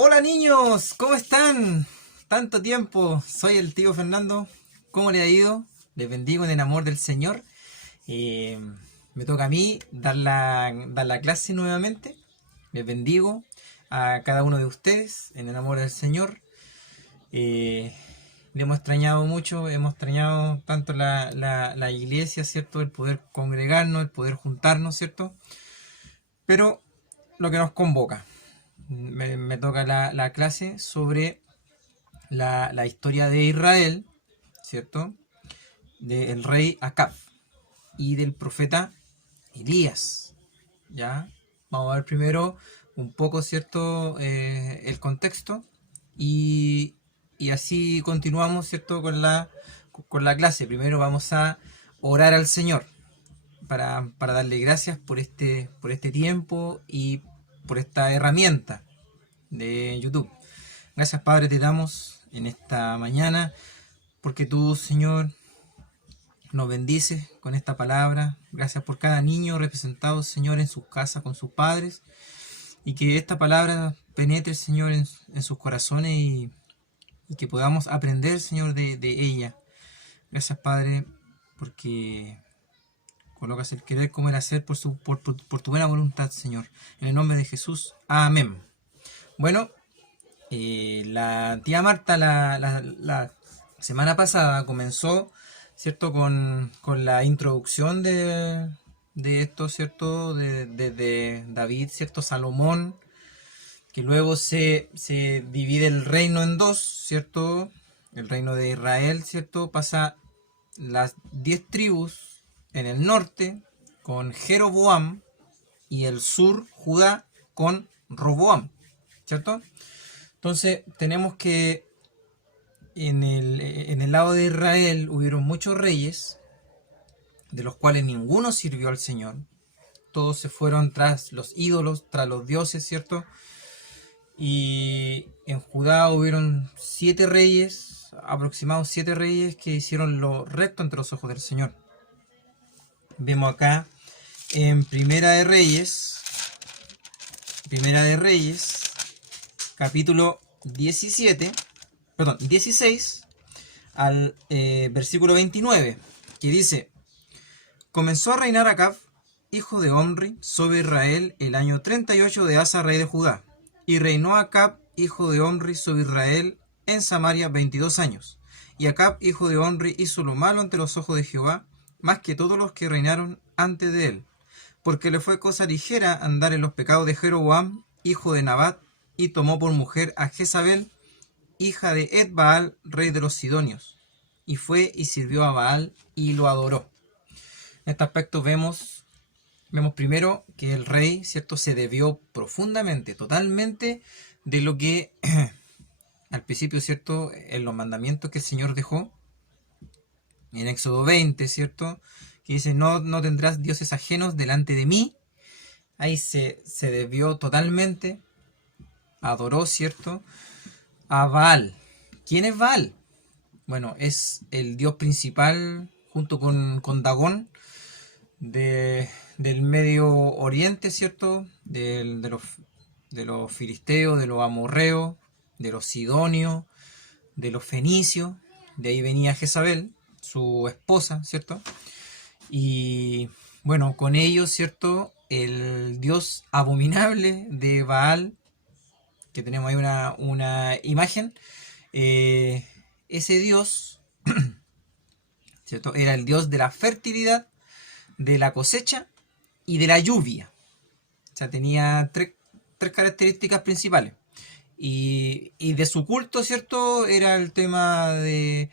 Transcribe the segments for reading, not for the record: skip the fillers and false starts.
Hola niños, ¿cómo están? Tanto tiempo, soy el tío Fernando. ¿Cómo le ha ido? Les bendigo en el amor del Señor. Eh, Me toca a mí dar la clase nuevamente. Les bendigo a cada uno de ustedes en el amor del Señor. Eh, Le hemos extrañado mucho, hemos extrañado tanto la iglesia, ¿cierto? El poder congregarnos, el poder juntarnos, ¿cierto? Pero lo que nos convoca. Me toca la clase sobre la historia de Israel, ¿cierto? Del rey Acab y del profeta Elías, ¿ya? Vamos a ver primero un poco, ¿cierto? El contexto y, y así continuamos, ¿cierto? Con la clase. Primero vamos a orar al Señor para darle gracias por este tiempo y por esta herramienta de YouTube. Gracias, Padre, te damos en esta mañana porque tú, Señor, nos bendices con esta palabra. Gracias por cada niño representado, Señor, en sus casas con sus padres y que esta palabra penetre, Señor, en sus corazones y que podamos aprender, Señor, de ella. Gracias, Padre, porque colocas el querer como el hacer por tu buena voluntad, Señor. En el nombre de Jesús. Amén. Bueno, la tía Marta la semana pasada comenzó, ¿cierto? Con la introducción de esto, ¿cierto? De David, ¿cierto? Salomón, que luego se divide el reino en dos, ¿cierto? El reino de Israel, ¿cierto? Pasa las 10 tribus en el norte con Jeroboam y el sur Judá con Roboam, ¿cierto? Entonces tenemos que en el lado de Israel hubieron muchos reyes, de los cuales ninguno sirvió al Señor. Todos se fueron tras los ídolos, tras los dioses, ¿cierto? Y en Judá hubieron 7 reyes, aproximados 7 reyes, que hicieron lo recto ante los ojos del Señor. Vemos acá en Primera de Reyes, capítulo 17, perdón, 16, al versículo 29, que dice: comenzó a reinar Acab, hijo de Omri, sobre Israel el año 38 de Asa, rey de Judá. Y reinó Acab, hijo de Omri, sobre Israel en Samaria 22 años. Y Acab, hijo de Omri, hizo lo malo ante los ojos de Jehová, más que todos los que reinaron antes de él. Porque le fue cosa ligera andar en los pecados de Jeroboam, hijo de Nabat, y tomó por mujer a Jezabel, hija de Ed-Baal, rey de los Sidonios. Y fue y sirvió a Baal y lo adoró. En este aspecto vemos primero que el rey, ¿cierto?, se debió profundamente, totalmente, de lo que al principio, ¿cierto?, en los mandamientos que el Señor dejó, en Éxodo 20, ¿cierto?, que dice: no tendrás dioses ajenos delante de mí. Ahí se debió totalmente, adoró, ¿cierto?, a Baal. ¿Quién es Baal? Bueno, es el dios principal junto con Dagón del Medio Oriente, ¿cierto? De los filisteos, de los amorreos, de los sidonios, de los fenicios. De ahí venía Jezabel, su esposa, ¿cierto? Y bueno, con ellos, ¿cierto? El dios abominable de Baal, que tenemos ahí una imagen, eh, ese dios, ¿cierto? Era el dios de la fertilidad, de la cosecha y de la lluvia. O sea, tenía tres características principales. Y de su culto, ¿cierto? Era el tema de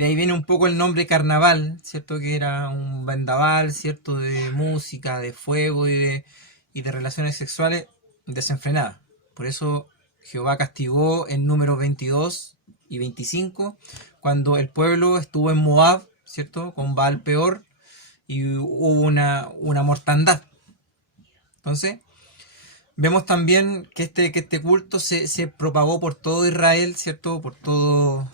ahí viene un poco el nombre carnaval, ¿cierto? Que era un vendaval, ¿cierto? De música, de fuego y de relaciones sexuales desenfrenadas. Por eso Jehová castigó en números 22 y 25 cuando el pueblo estuvo en Moab, ¿cierto? Con Baal peor, y hubo una mortandad. Entonces, vemos también que este culto se propagó por todo Israel, ¿cierto? Por todo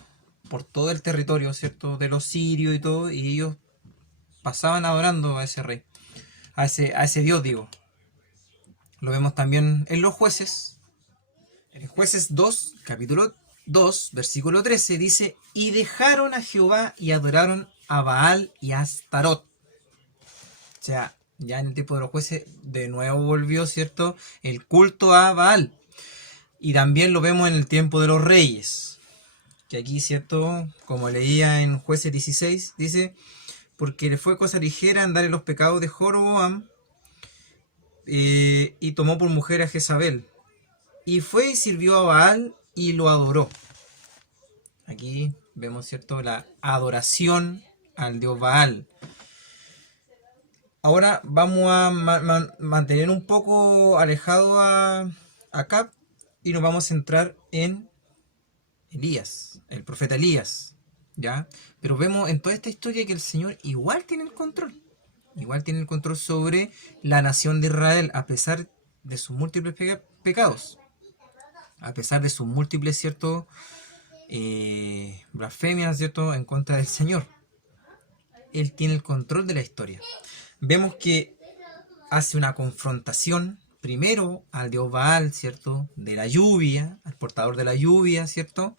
el territorio, ¿cierto? De los sirios y todo, y ellos pasaban adorando a ese rey, a ese Dios, digo. Lo vemos también en los jueces, En Jueces 2, capítulo 2, versículo 13, dice: y dejaron a Jehová y adoraron a Baal y a Astarot. O sea, ya en el tiempo de los jueces de nuevo volvió, ¿cierto?, el culto a Baal. Y también lo vemos en el tiempo de los reyes. Que aquí, ¿cierto?, como leía en Jueces 16, dice: porque le fue cosa ligera andar en los pecados de Joroboam, y tomó por mujer a Jezabel. Y fue y sirvió a Baal y lo adoró. Aquí vemos, ¿cierto?, la adoración al dios Baal. Ahora vamos a mantener un poco alejado a Acab y nos vamos a centrar en Elías, el profeta Elías, ¿ya? Pero vemos en toda esta historia que el Señor igual tiene el control. Igual tiene el control sobre la nación de Israel, a pesar de sus múltiples pecados. A pesar de sus múltiples, ¿cierto?, blasfemias, ¿cierto?, en contra del Señor. Él tiene el control de la historia. Vemos que hace una confrontación primero al dios Baal, ¿cierto?, de la lluvia, al portador de la lluvia, ¿cierto?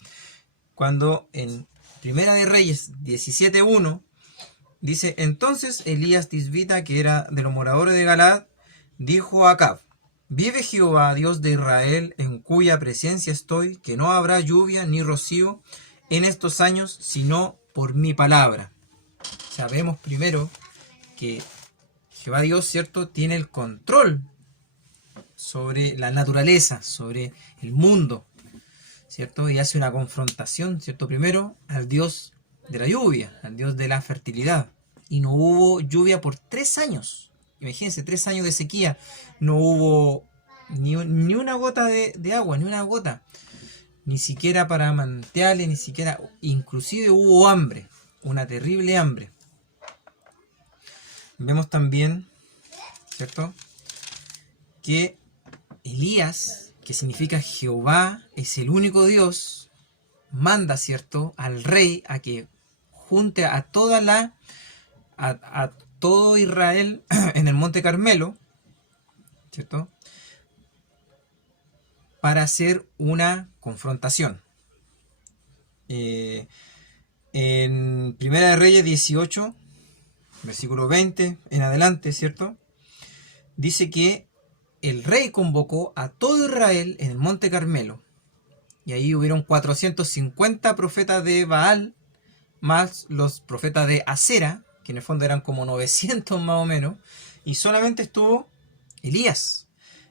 Cuando en Primera de Reyes 17:1 dice: entonces Elías Tisbita, que era de los moradores de Galaad, dijo a Acab: vive Jehová, Dios de Israel, en cuya presencia estoy, que no habrá lluvia ni rocío en estos años, sino por mi palabra. Sabemos primero que Jehová Dios, ¿cierto?, tiene el control sobre la naturaleza, sobre el mundo, ¿cierto? Y hace una confrontación, ¿cierto?, primero al Dios de la lluvia, al Dios de la fertilidad. Y no hubo lluvia por 3 años. Imagínense, 3 años de sequía. No hubo ni una gota de agua, ni una gota. Ni siquiera para manantiales, ni siquiera. Inclusive hubo hambre, una terrible hambre. Vemos también, ¿cierto?, que Elías, que significa Jehová es el único Dios, manda, ¿cierto?, al rey a que junte a toda a todo Israel en el monte Carmelo, ¿cierto?, para hacer una confrontación. En Primera de Reyes 18, versículo 20 en adelante, ¿cierto?, dice que el rey convocó a todo Israel en el monte Carmelo. Y ahí hubieron 450 profetas de Baal, más los profetas de Acera, que en el fondo eran como 900 más o menos. Y solamente estuvo Elías.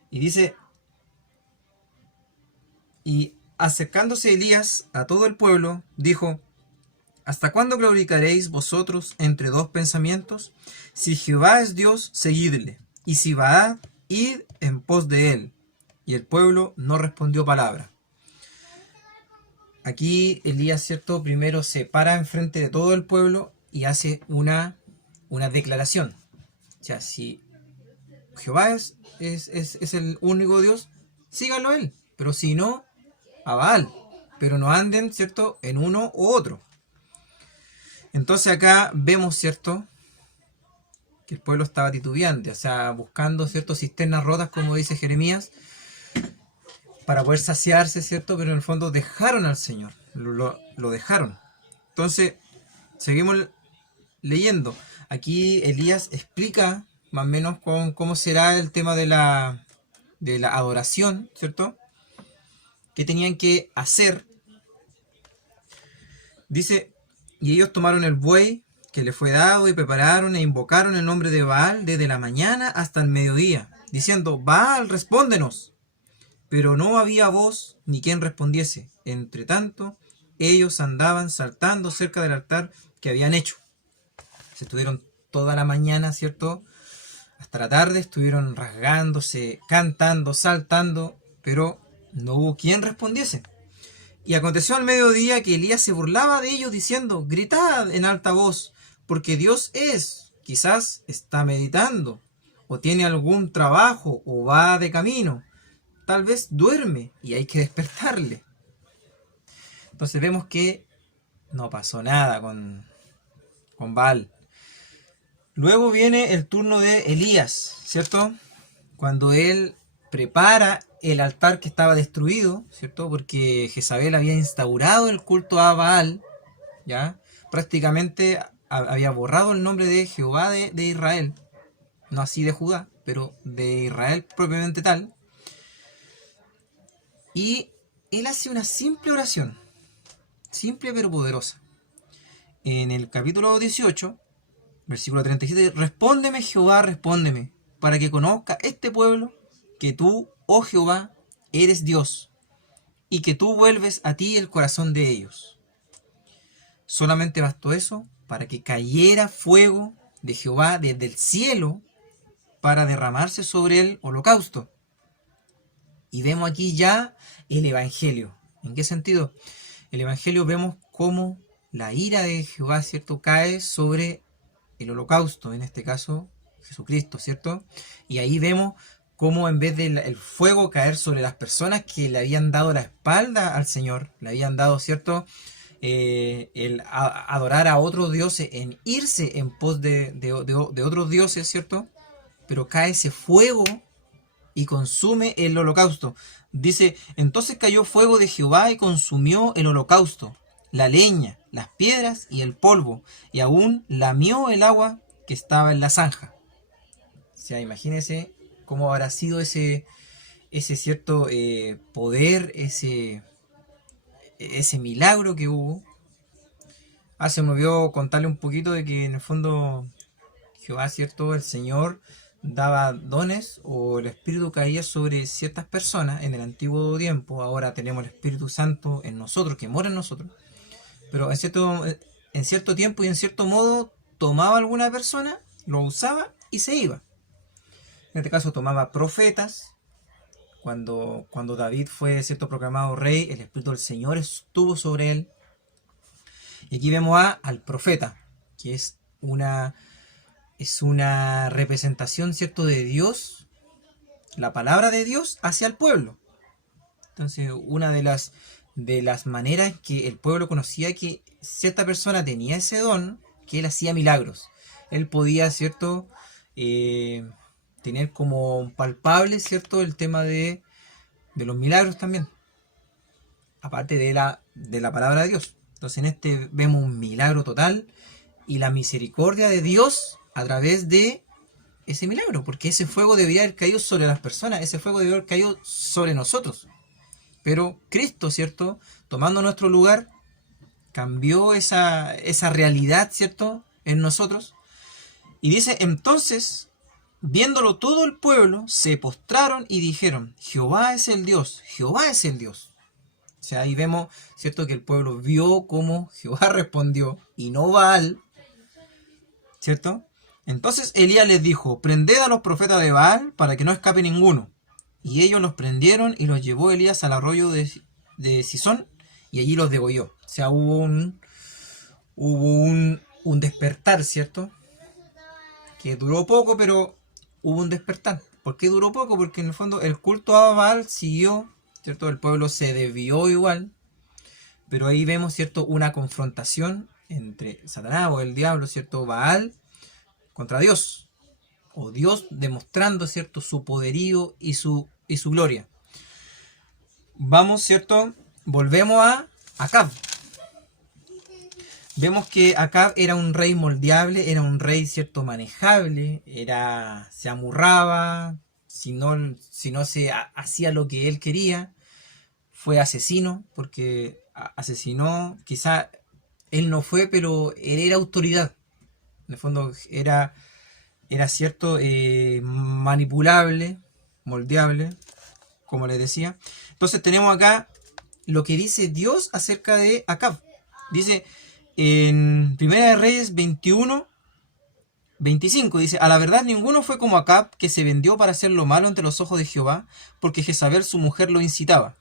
Y dice: y acercándose Elías a todo el pueblo, dijo: ¿hasta cuándo claudicaréis vosotros entre dos pensamientos? Si Jehová es Dios, seguidle, y si Baal, id en pos de él. Y el pueblo no respondió palabra. Aquí Elías, ¿cierto?, primero se para enfrente de todo el pueblo y hace una declaración. O sea, si Jehová es el único Dios, síganlo a él. Pero si no, a Baal. Pero no anden, ¿cierto?, en uno u otro. Entonces acá vemos, ¿cierto?, que el pueblo estaba titubeante, o sea, buscando, ¿cierto?, cisternas rotas, como dice Jeremías, para poder saciarse, ¿cierto? Pero en el fondo dejaron al Señor, lo dejaron. Entonces, seguimos leyendo. Aquí Elías explica más o menos cómo será el tema de la adoración, ¿cierto?, que tenían que hacer. Dice: y ellos tomaron el buey que le fue dado y prepararon e invocaron el nombre de Baal desde la mañana hasta el mediodía, diciendo: Baal, respóndenos. Pero no había voz ni quien respondiese. Entre tanto, ellos andaban saltando cerca del altar que habían hecho. Se estuvieron toda la mañana, ¿cierto?, hasta la tarde, estuvieron rasgándose, cantando, saltando, pero no hubo quien respondiese. Y aconteció al mediodía que Elías se burlaba de ellos, diciendo: gritad en alta voz, porque Dios es, quizás está meditando, o tiene algún trabajo, o va de camino. Tal vez duerme y hay que despertarle. Entonces vemos que no pasó nada con Baal. Luego viene el turno de Elías, ¿cierto? Cuando él prepara el altar que estaba destruido, ¿cierto? Porque Jezabel había instaurado el culto a Baal, ¿ya? Prácticamente había borrado el nombre de Jehová de Israel, no así de Judá, pero de Israel propiamente tal. Y él hace una simple oración, simple pero poderosa. En el capítulo 18, versículo 37, respóndeme Jehová, respóndeme, para que conozca este pueblo que tú, oh Jehová, eres Dios, y que tú vuelves a ti el corazón de ellos. Solamente bastó eso para que cayera fuego de Jehová desde el cielo para derramarse sobre el holocausto. Y vemos aquí ya el Evangelio. ¿En qué sentido? El Evangelio vemos cómo la ira de Jehová, ¿cierto?, cae sobre el holocausto, en este caso Jesucristo, ¿cierto? Y ahí vemos cómo en vez del fuego caer sobre las personas que le habían dado la espalda al Señor, le habían dado, ¿cierto?, el adorar a otros dioses, en irse en pos de otros dioses, ¿cierto? Pero cae ese fuego y consume el holocausto. Dice, entonces cayó fuego de Jehová y consumió el holocausto, la leña, las piedras y el polvo, y aún lamió el agua que estaba en la zanja. O sea, imagínense cómo habrá sido ese cierto poder, ese milagro que hubo. Se me olvidó contarle un poquito de que en el fondo Jehová, ¿cierto?, el Señor daba dones o el Espíritu caía sobre ciertas personas en el antiguo tiempo. Ahora tenemos el Espíritu Santo en nosotros, que mora en nosotros. Pero en cierto tiempo y en cierto modo tomaba alguna persona, lo usaba y se iba. En este caso tomaba profetas. Cuando David fue, ¿cierto?, proclamado rey, el Espíritu del Señor estuvo sobre él. Y aquí vemos al profeta, que es una representación, ¿cierto?, de Dios, la palabra de Dios hacia el pueblo. Entonces, una de las maneras que el pueblo conocía que cierta persona tenía ese don, que él hacía milagros. Él podía, ¿cierto?, tener como palpable, ¿cierto?, el tema de los milagros también, aparte de la palabra de Dios. Entonces en este vemos un milagro total y la misericordia de Dios a través de ese milagro, porque ese fuego debería haber caído sobre las personas, ese fuego debería haber caído sobre nosotros. Pero Cristo, ¿cierto?, tomando nuestro lugar, cambió esa realidad, ¿cierto?, en nosotros. Y dice, entonces, viéndolo todo el pueblo, se postraron y dijeron, Jehová es el Dios, Jehová es el Dios. O sea, ahí vemos, ¿cierto?, que el pueblo vio cómo Jehová respondió y no Baal, ¿cierto? Entonces Elías les dijo, prended a los profetas de Baal para que no escape ninguno. Y ellos los prendieron y los llevó Elías al arroyo de Sison y allí los degolló. O sea, hubo un despertar, ¿cierto? Que duró poco, pero hubo un despertar. ¿Por qué duró poco? Porque en el fondo el culto a Baal siguió, ¿cierto? El pueblo se desvió igual, pero ahí vemos, ¿cierto?, una confrontación entre Satanás o el diablo, ¿cierto?, Baal contra Dios, o Dios demostrando, ¿cierto?, su poderío y su gloria. Vamos, ¿cierto?, volvemos a Acab. Vemos que Acab era un rey moldeable, era un rey, ¿cierto?, manejable, se amurraba, si no se hacía lo que él quería. Fue asesino, porque asesinó, quizá él no fue, pero él era autoridad. En el fondo era cierto, manipulable, moldeable, como les decía. Entonces tenemos acá lo que dice Dios acerca de Acab. Dice en Primera de Reyes 21, 25, dice, a la verdad ninguno fue como Acab, que se vendió para hacer lo malo ante los ojos de Jehová, porque Jezabel su mujer lo incitaba.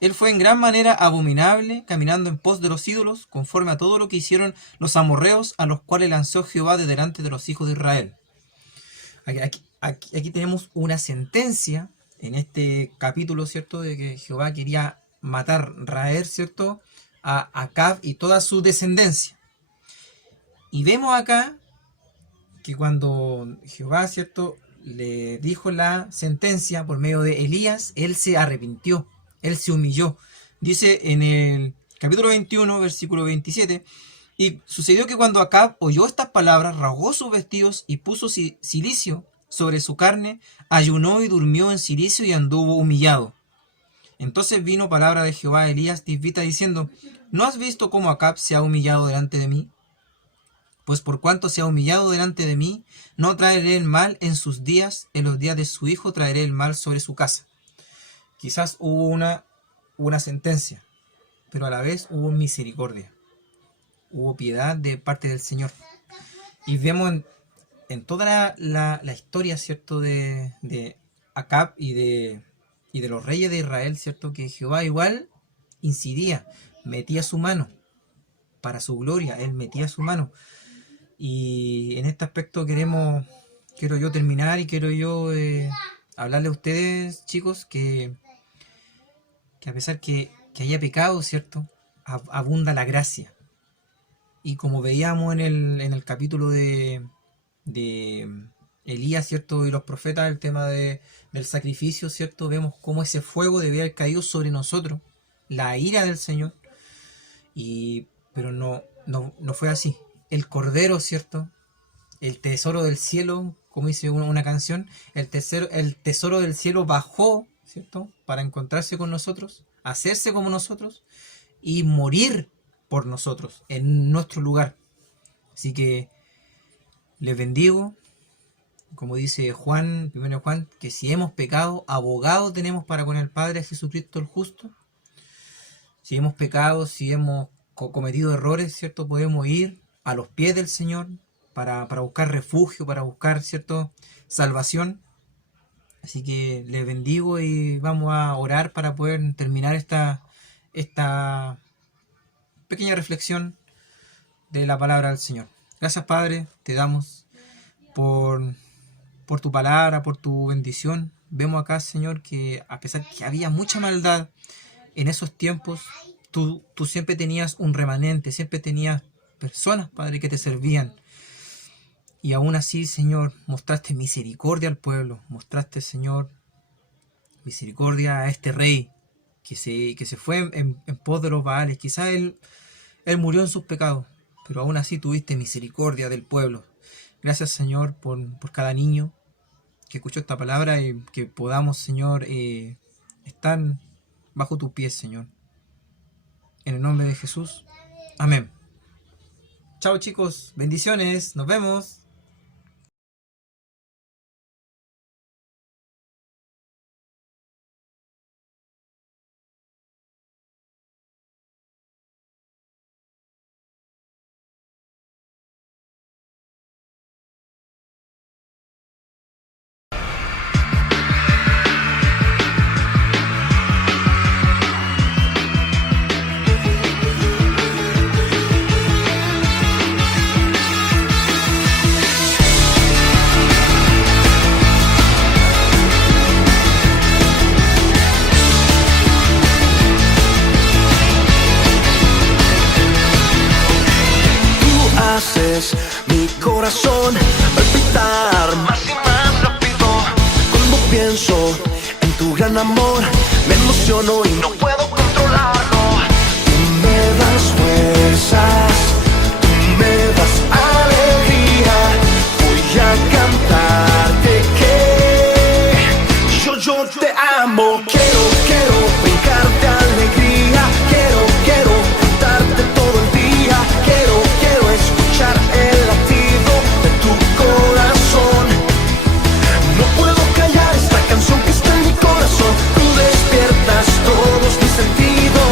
Él fue en gran manera abominable, caminando en pos de los ídolos, conforme a todo lo que hicieron los amorreos, a los cuales lanzó Jehová de delante de los hijos de Israel. Aquí tenemos una sentencia en este capítulo, ¿cierto?, de que Jehová quería matar, raer, ¿cierto?, a Acab y toda su descendencia. Y vemos acá que cuando Jehová, ¿cierto?, le dijo la sentencia por medio de Elías, él se arrepintió, él se humilló. Dice en el capítulo 21, versículo 27, y sucedió que cuando Acab oyó estas palabras, rasgó sus vestidos y puso cilicio sobre su carne, ayunó y durmió en cilicio y anduvo humillado. Entonces vino palabra de Jehová a Elías Tisbita diciendo, ¿no has visto cómo Acab se ha humillado delante de mí? Pues por cuanto se ha humillado delante de mí, no traeré el mal en sus días, en los días de su hijo traeré el mal sobre su casa. Quizás hubo una sentencia, pero a la vez hubo misericordia, hubo piedad de parte del Señor. Y vemos en toda la historia, ¿cierto?, de Acab y de los reyes de Israel, ¿cierto?, que Jehová igual incidía, metía su mano para su gloria, él metía su mano. Y en este aspecto quiero yo terminar y quiero yo hablarle a ustedes, chicos, que a pesar que haya pecado, ¿cierto?, abunda la gracia. Y como veíamos en el capítulo de Elías, ¿cierto?, y los profetas, el tema del sacrificio, ¿cierto?, vemos cómo ese fuego debía haber caído sobre nosotros, la ira del Señor, pero no fue así. El Cordero, ¿cierto?, el tesoro del cielo, como dice una canción, el tesoro del cielo bajó, ¿cierto?, para encontrarse con nosotros, hacerse como nosotros y morir por nosotros, en nuestro lugar. Así que les bendigo, como dice Juan, 1 Juan, que si hemos pecado, abogado tenemos para con el Padre, Jesucristo el justo. Si hemos pecado, si hemos cometido errores, ¿cierto?, podemos ir a los pies del Señor para buscar refugio, para buscar, ¿cierto?, salvación. Así que les bendigo y vamos a orar para poder terminar esta pequeña reflexión de la palabra del Señor. Gracias, Padre, te damos por tu palabra, por tu bendición. Vemos acá, Señor, que a pesar que había mucha maldad en esos tiempos, tú siempre tenías un remanente, siempre tenías personas, Padre, que te servían. Y aún así, Señor, mostraste misericordia al pueblo, mostraste, Señor, misericordia a este rey que se fue en pos de los Baales. Quizás él murió en sus pecados, pero aún así tuviste misericordia del pueblo. Gracias, Señor, por cada niño que escuchó esta palabra y que podamos, Señor, estar bajo tus pies, Señor. En el nombre de Jesús. Amén. Chao, chicos. Bendiciones. Nos vemos. Mi corazón palpitar más y más rápido. Cuando pienso en tu gran amor, me emociono y no puedo controlarlo. Tú me das fuerzas, tú me das alegría. Voy a cantarte que yo te amo. Quiero brincarte alegría. Quiero cantarte todo el día. Quiero escuchar el latido de tu corazón. No puedo callar esta canción que está en mi corazón. Tú despiertas todos mis sentidos.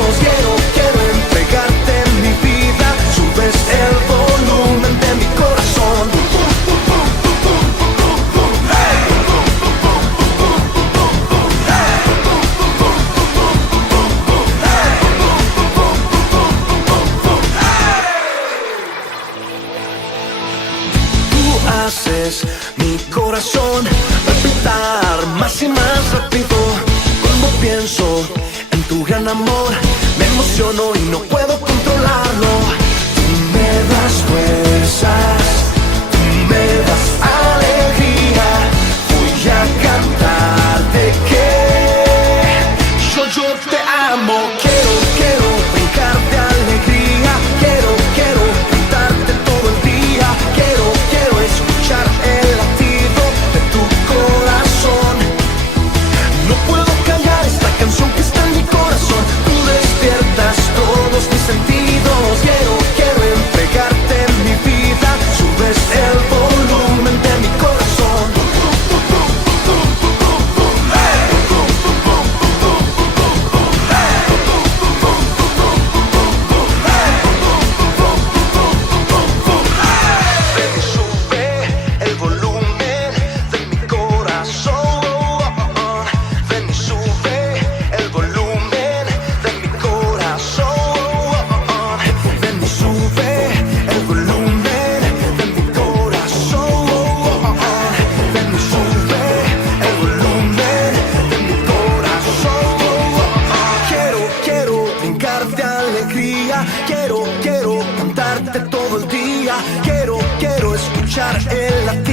Quiero entregarte mi vida. Subes el volumen de mi corazón. Haces mi corazón palpitar más y más rápido. Cuando pienso en tu gran amor, me emociono y no puedo controlarlo. Tú me das fuerzas, tú me das alegría. escuchar el latido